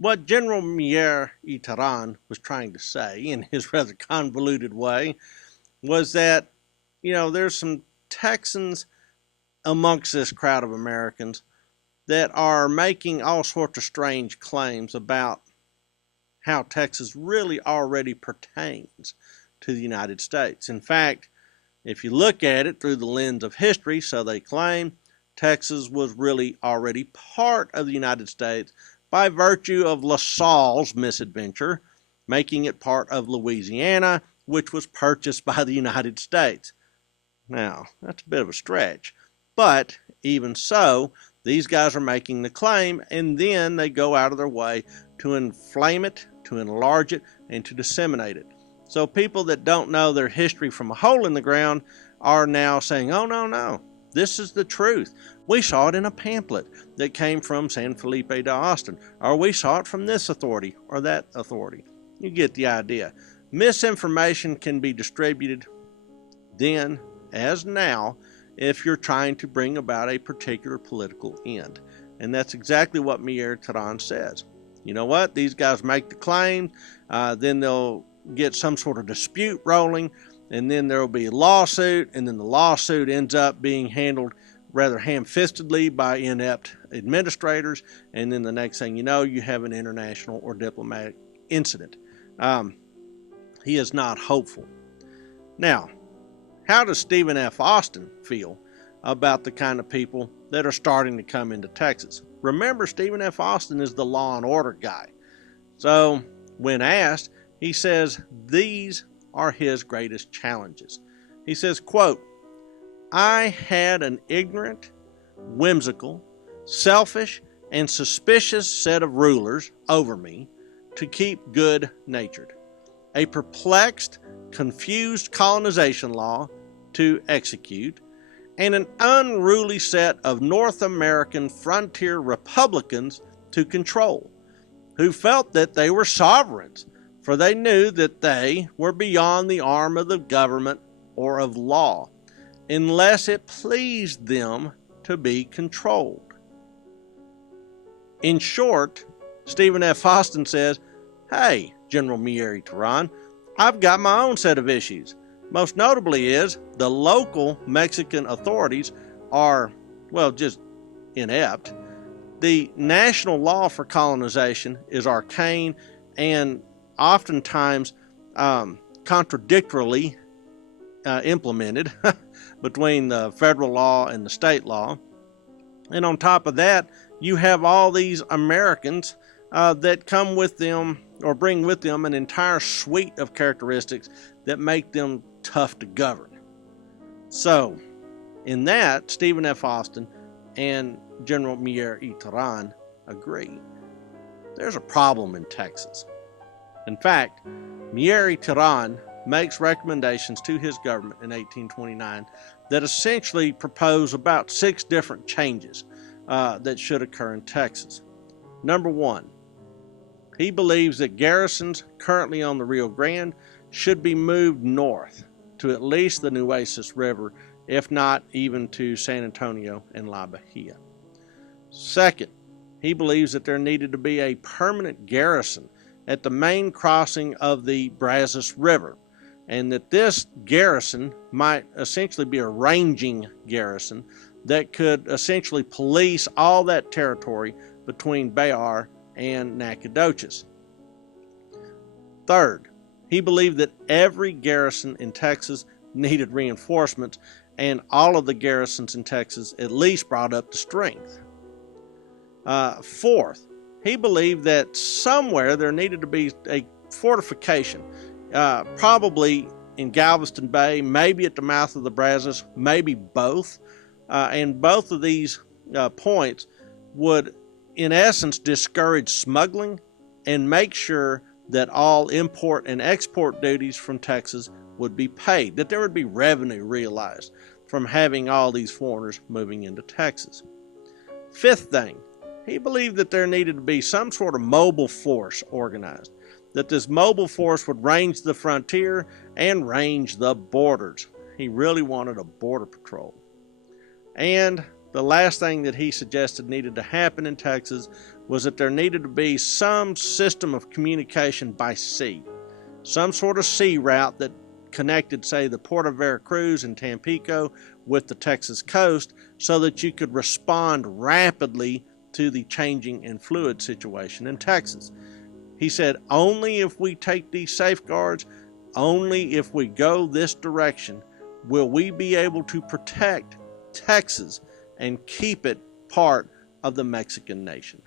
What General Mier y Terán was trying to say in his rather convoluted way was that, there's some Texans amongst this crowd of Americans that are making all sorts of strange claims about how Texas really already pertains to the United States. In fact, if you look at it through the lens of history, so they claim, Texas was really already part of the United States by virtue of La Salle's misadventure, making it part of Louisiana, which was purchased by the United States. Now, that's a bit of a stretch, but even so, these guys are making the claim, and then they go out of their way to inflame it, to enlarge it, and to disseminate it. So people that don't know their history from a hole in the ground are now saying, oh, no, this is the truth. We saw it in a pamphlet that came from San Felipe de Austin, or we saw it from this authority or that authority. You get the idea. Misinformation can be distributed then as now if you're trying to bring about a particular political end. And that's exactly what Mier Terán says. You know what? These guys make the claim, then they'll get some sort of dispute rolling, and then there will be a lawsuit, and then the lawsuit ends up being handled rather ham-fistedly by inept administrators, and then the next thing you know, you have an international or diplomatic incident. He is not hopeful. Now, how does Stephen F. Austin feel about the kind of people that are starting to come into Texas? Remember, Stephen F. Austin is the law and order guy. So, when asked, he says these are his greatest challenges. He says, quote, I had an ignorant, whimsical, selfish, and suspicious set of rulers over me to keep good-natured, a perplexed, confused colonization law to execute, and an unruly set of North American frontier republicans to control, who felt that they were sovereigns, for they knew that they were beyond the arm of the government or of law, unless it pleased them to be controlled. In short, Stephen F. Austin says, hey, General Mier y Terán, I've got my own set of issues. Most notably is the local Mexican authorities are, just inept. The national law for colonization is arcane and oftentimes contradictorily implemented between the federal law and the state law. And on top of that, you have all these Americans that come with them or bring with them an entire suite of characteristics that make them tough to govern. So, in that, Stephen F. Austin and General Mier y Terán agree. There's a problem in Texas. In fact, Mier y Terán makes recommendations to his government in 1829 that essentially propose about 6 different changes that should occur in Texas. Number 1, he believes that garrisons currently on the Rio Grande should be moved north to at least the Nueces River, if not even to San Antonio and La Bahia. Second, he believes that there needed to be a permanent garrison at the main crossing of the Brazos River, and that this garrison might essentially be a ranging garrison that could essentially police all that territory between Bayard and Nacogdoches. Third, he believed that every garrison in Texas needed reinforcements, and all of the garrisons in Texas at least brought up to strength. Fourth, he believed that somewhere there needed to be a fortification, probably in Galveston Bay, maybe at the mouth of the Brazos, maybe both. And both of these points would, in essence, discourage smuggling and make sure that all import and export duties from Texas would be paid, that there would be revenue realized from having all these foreigners moving into Texas. Fifth thing, he believed that there needed to be some sort of mobile force organized, that this mobile force would range the frontier and range the borders. He really wanted a border patrol. And the last thing that he suggested needed to happen in Texas was that there needed to be some system of communication by sea, some sort of sea route that connected, say, the port of Veracruz and Tampico with the Texas coast, so that you could respond rapidly to the changing and fluid situation in Texas. He said, only if we take these safeguards, only if we go this direction, will we be able to protect Texas and keep it part of the Mexican nation.